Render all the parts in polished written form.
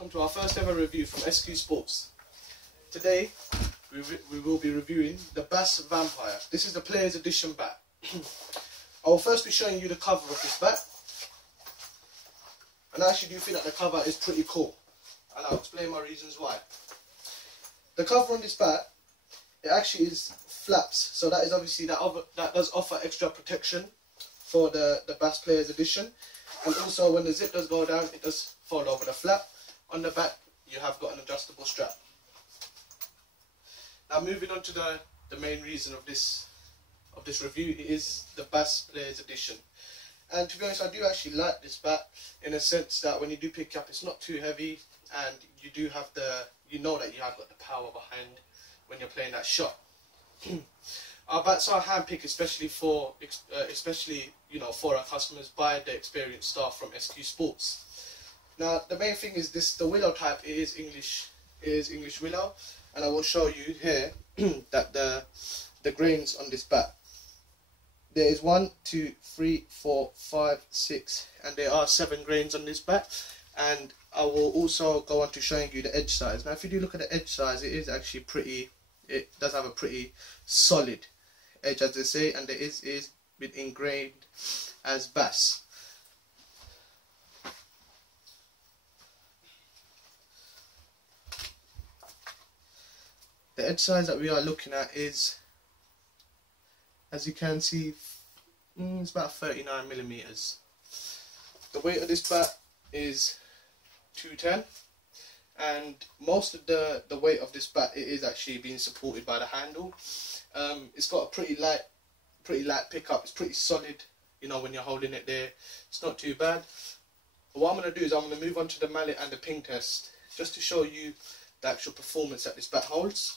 welcome to our first ever review from SQ Sports. Today we will be reviewing the BAS Vampire. This is the Players Edition bat. I will first be showing you the cover of this bat, and I actually do think that the cover is pretty cool, and I'll explain my reasons why. The cover on this bat, it actually is flaps, so that is obviously that does offer extra protection for the BAS Players Edition. And also when the zip does go down, it does fold over the flap. On the back you have got an adjustable strap. Now moving on to the main reason of this review, it is the BAS Players Edition. And to be honest, I do actually like this bat in a sense that when you do pick up, it's not too heavy, and you do have you know that you have got the power behind when you're playing that shot. Our bats are handpicked especially for our customers by the experienced staff from SQ Sports. Now the main thing is the willow type is English willow, and I will show you here that the grains on this bat. There is 1, 2, 3, 4, 5, 6, and there are 7 grains on this bat. And I will also go on to showing you the edge size. Now if you do look at the edge size, it is actually it does have a pretty solid edge, as they say, and it is been ingrained as BAS. The edge size that we are looking at is, as you can see, it's about 39mm. The weight of this bat is 210, and most of the weight of this bat, it is actually being supported by the handle. It's got a pretty light pickup. It's pretty solid, when you're holding it there. It's not too bad. But what I'm going to do is I'm going to move on to the mallet and the ping test, just to show you the actual performance that this bat holds.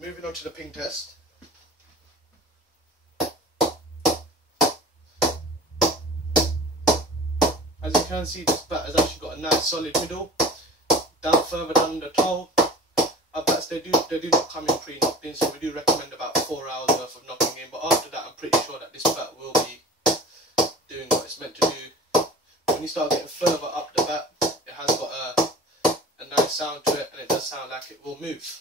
Moving on to the ping test. As you can see, this bat has actually got a nice solid middle. Down further down the toe, our bats they do not come in pre-knocked in, so we do recommend about 4 hours worth of knocking in. But after that, I'm pretty sure that this bat will be doing what it's meant to do. When you start getting further up the bat, it has got a nice sound to it, and it does sound like it will move.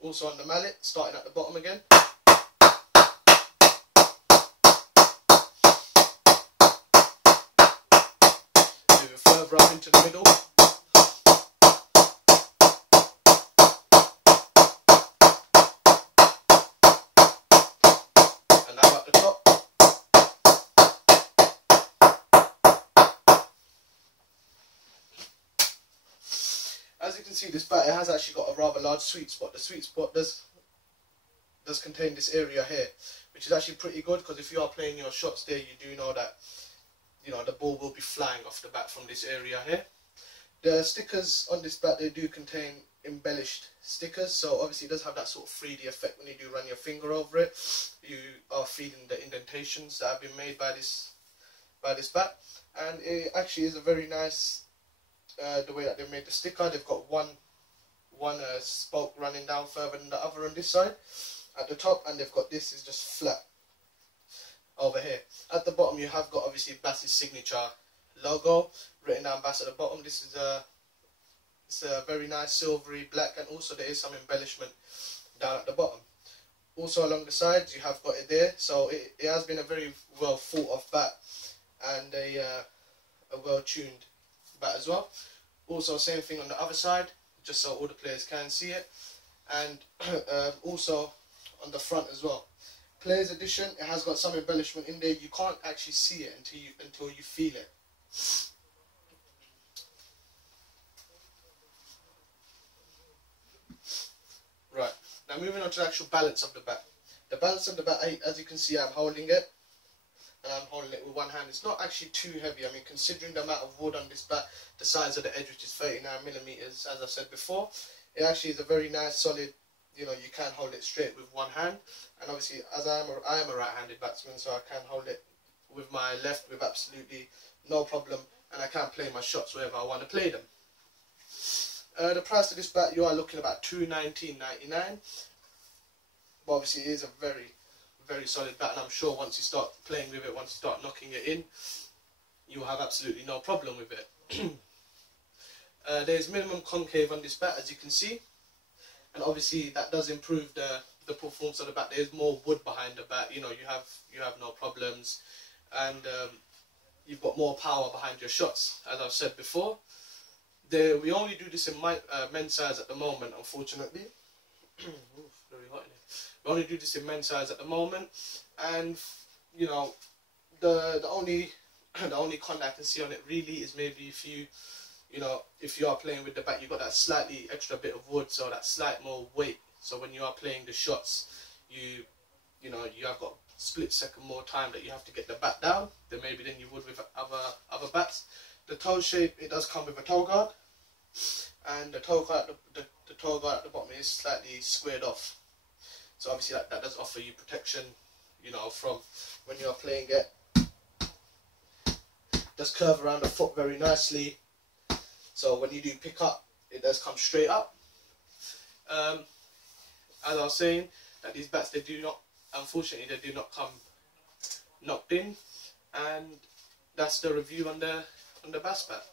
Also on the mallet, starting at the bottom again. Moving further up into the middle. And now at the top. As you can see, this bat, it has actually got a rather large sweet spot. The sweet spot does contain this area here, which is actually pretty good, because if you are playing your shots there, you do know that the ball will be flying off the bat from this area here. The stickers on this bat, they do contain embellished stickers, so obviously it does have that sort of 3D effect when you do run your finger over it. You are feeling the indentations that have been made by this bat, and it actually is a very nice. The way that they made the sticker, they've got one spoke running down further than the other on this side at the top, and they've got this is just flat over here. At the bottom you have got obviously BAS's signature logo written down BAS at the bottom. This is it's a very nice silvery black, and also there is some embellishment down at the bottom. Also along the sides you have got it there, so it has been a very well thought of bat, and a well tuned bat as well. Also same thing on the other side, just so all the players can see it, and also on the front as well. Players Edition, it has got some embellishment in there. You can't actually see it until you feel it. Right, now moving on to the actual balance of the bat. The balance of the bat, as you can see, I'm holding it. And I'm holding it with one hand. It's not actually too heavy. I mean, considering the amount of wood on this bat, the size of the edge, which is 39mm, as I said before, it actually is a very nice, solid. You can hold it straight with one hand. And obviously, as I am a right-handed batsman, so I can hold it with my left with absolutely no problem, and I can play my shots wherever I want to play them. The price of this bat, you are looking about £219.99. But obviously it is a very, very solid bat, and I'm sure once you start playing with it, once you start knocking it in, you'll have absolutely no problem with it. There's minimum concave on this bat, as you can see, and obviously that does improve the performance of the bat. There's more wood behind the bat, you know, you have no problems, and you've got more power behind your shots, as I've said before. We only do this in men's size at the moment, unfortunately. Oof, very hot in here. We only do this in men's size at the moment, and you know, the only con I can see on it really is maybe if you are playing with the bat, you've got that slightly extra bit of wood, so that slight more weight. So when you are playing the shots, you have got split second more time that you have to get the bat down than maybe than you would with other bats. The toe shape, it does come with a toe guard, and the toe guard at the bottom is slightly squared off. So obviously that does offer you protection, you know, from when you are playing it. It does curve around the foot very nicely, so when you do pick up, it does come straight up. As I was saying, that these bats, unfortunately they do not come knocked in, and that's the review on the BAS bat.